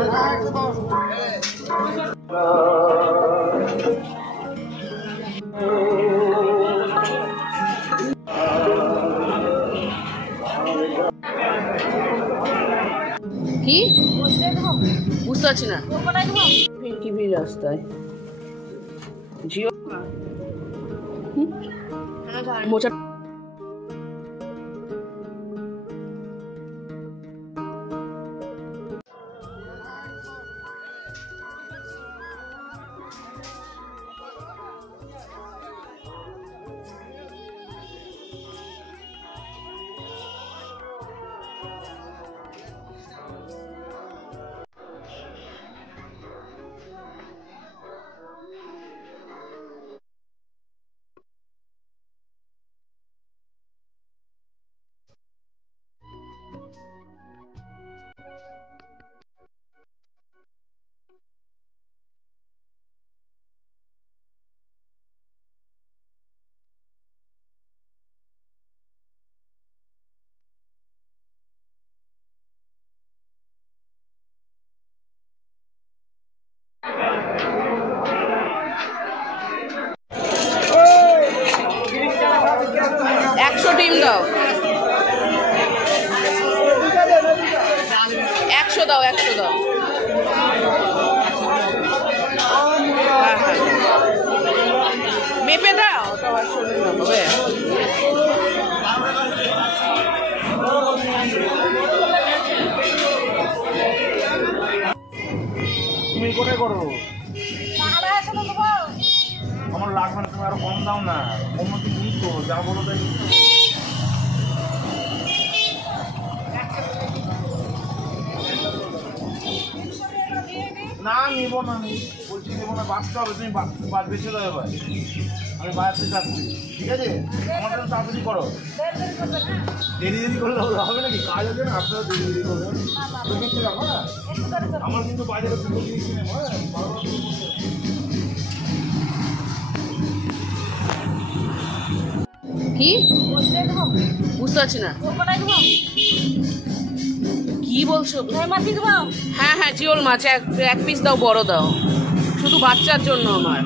কি বুঝতে পারছি না টিভি রাস্তায় জিও মোচা ডিম দাও 100 দাও 100 দাও মেপে দাও তুমি কোথায় করো আমার লাগবে না তুমি আরো কম দাও না কম তুমি তো যা বলো তাই না নিব না আমি বলছি নেবো না বাঁচতে হবে তুমি বাদ বেঁচে দেবে ভাই আমি বাইরে থেকে আসছি ঠিক আছে আমার জন্য তাড়াতাড়ি করো দেরি করলে হবে নাকি কাজ আছে না আপনারা দেরি করবেন রাখো না আমার কিন্তু বাজারে দুটো জিনিস নেবো কি বুঝতে পারছি না কি বলছো হ্যাঁ হ্যাঁ জিওল মাছ এক পিস দাও বড় দাও শুধু বাচ্চার জন্য আমার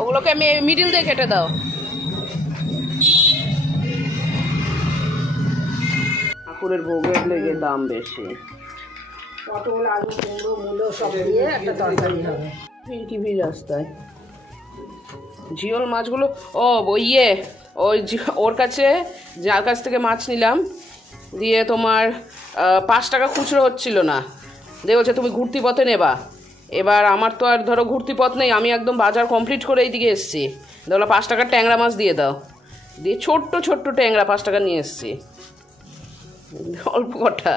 ওগুলোকে মিডিল দিয়ে কেটে দাও ঠাকুরের ভোগের লেগে দাম বেশি পটল আলু কুমড়ো মূলো সব দিয়ে একটা তরকারি হবে টিভি রাস্তায় জিওল মাছগুলো ওর কাছে যার কাছ থেকে মাছ নিলাম দিয়ে তোমার 5 টাকা খুচরো হচ্ছিল না দিয়ে বলছে তুমি ঘুরতি পথে নেবা এবার আমার তো আর ধরো ঘুরতি পথ নেই আমি একদম বাজার কমপ্লিট করে এইদিকে এসেছি ধরো 5 টাকার ট্যাংরা মাছ দিয়ে দাও দিয়ে ছোট্ট ছোট্ট ট্যাংরা 5 টাকা নিয়ে এসেছি অল্প কটা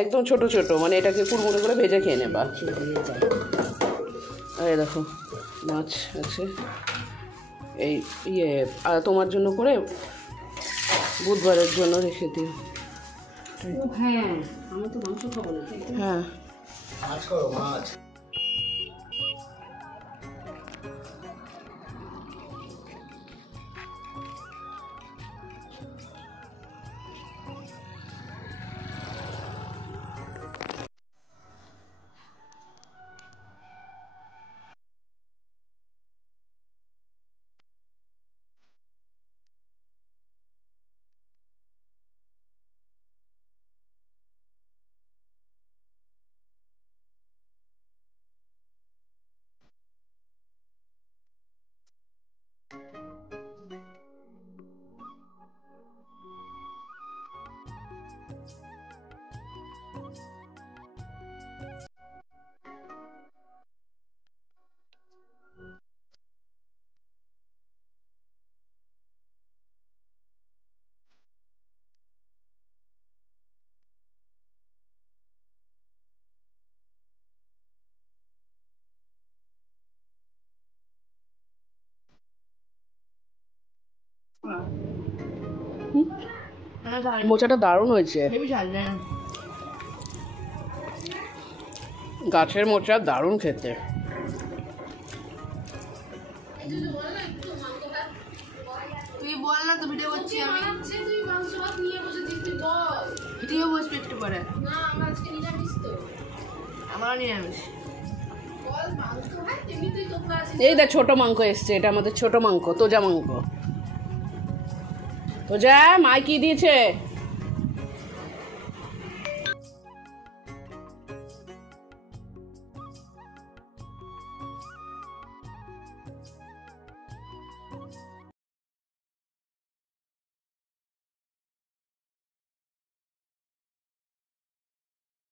একদম ছোট ছোট মানে এটাকে কুড়মুড়ে করে ভেজে খেয়ে নেবা এই দেখো মাছ আছে এই তোমার জন্য করে বুধবারের জন্য রেখে দিও হ্যাঁ আমি তো মাংস খাবো না হ্যাঁ মাছ করো মাছ মোচাটা দারুণ হয়েছে। গাছের মোচা দারুণ খেতে। তুই বল না, তো ভিডিও করছি আমি। তুই মাংস ভাত নিয়ে বসে তুই বল। ভিডিও বসবে একটু পরে। না আমার আজকে নিরামিষ তো। আমারও নিরামিষ। বল মাংস ভাত তুমি তুই তো ক্লাস। এই দেখ ছোট মাংস এসছে, এটা আমাদের ছোট মাংস, তোজা মাংস। তোজা মাই কি দিয়েছে?